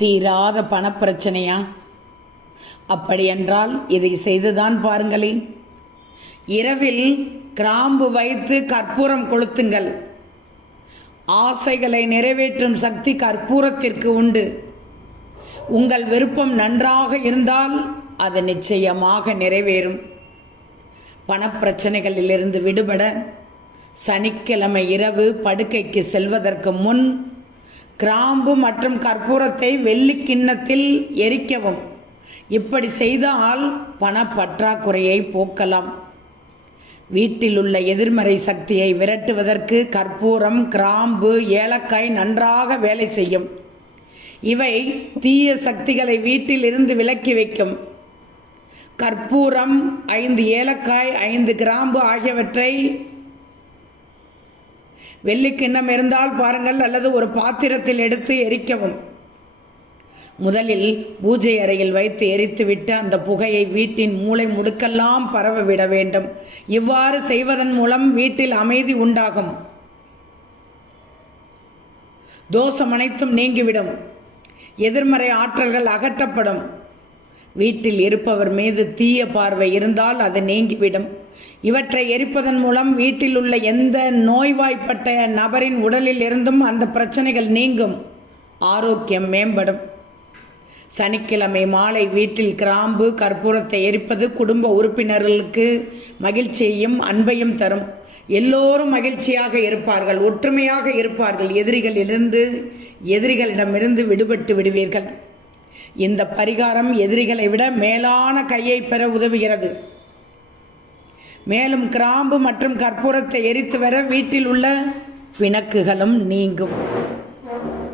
தீராத பணப்பிரச்சனையா? அப்படியென்றால் இதை செய்துதான் பாருங்களேன். இரவில் கிராம்பு வைத்து கற்பூரம் கொளுத்துங்கள். ஆசைகளை நிறைவேற்றும் சக்தி கற்பூரத்திற்கு உண்டு. உங்கள் விருப்பம் நன்றாக இருந்தால் அது நிச்சயமாக நிறைவேறும். பணப்பிரச்சனைகளிலிருந்து விடுபட சனிக்கிழமை இரவு படுக்கைக்கு செல்வதற்கு முன் கிராம்பு மற்றும் கற்பூரத்தை வெள்ளி கிண்ணத்தில் எரிக்கவும். இப்படி செய்தால் பணப்பற்றாக்குறையை போக்கலாம். வீட்டில் உள்ள எதிர்மறை சக்தியை விரட்டுவதற்கு கற்பூரம், கிராம்பு, ஏலக்காய் நன்றாக வேலை செய்யும். இவை தீய சக்திகளை வீட்டில் இருந்து விலக்கி வைக்கும். கற்பூரம் 5 ஏலக்காய் 5 கிராம்பு ஆகியவற்றை வெள்ளிக்கிண்ணம் இருந்தால் பாருங்கள், அல்லது ஒரு பாத்திரத்தில் எடுத்து எரிக்கவும். முதலில் பூஜை அறையில் வைத்து எரித்துவிட்டு அந்த புகையை வீட்டின் மூலை முடுக்கெல்லாம் பரவ விட வேண்டும். இவ்வாறு செய்வதன் மூலம் வீட்டில் அமைதி உண்டாகும். தோஷம் அனைத்தும் நீங்கிவிடும். எதிர்மறை ஆற்றல்கள் அகற்றப்படும். வீட்டில் இருப்பவர் மீது தீய பார்வை இருந்தால் அது நீங்கிவிடும். இவற்றை எரிப்பதன் மூலம் வீட்டில் உள்ள எந்த நோய்வாய்ப்பட்ட நபரின் உடலில் இருந்தும் அந்த பிரச்சனைகள் நீங்கும். ஆரோக்கியம் மேம்படும். சனிக்கிழமை மாலை வீட்டில் கிராம்பு, கற்பூரத்தை எரிப்பது குடும்ப உறுப்பினர்களுக்கு மகிழ்ச்சியையும் அன்பையும் தரும். எல்லோரும் மகிழ்ச்சியாக இருப்பார்கள், ஒற்றுமையாக இருப்பார்கள். எதிரிகளிடமிருந்து விடுபட்டு விடுவீர்கள். இந்த பரிகாரம் எதிரிகளை விட மேலான கையை பெற உதவுகிறது. மேலும் கிராம்பு மற்றும் கற்பூரத்தை எரித்து வர வீட்டில் உள்ள பிணக்குகளும் நீங்கும்.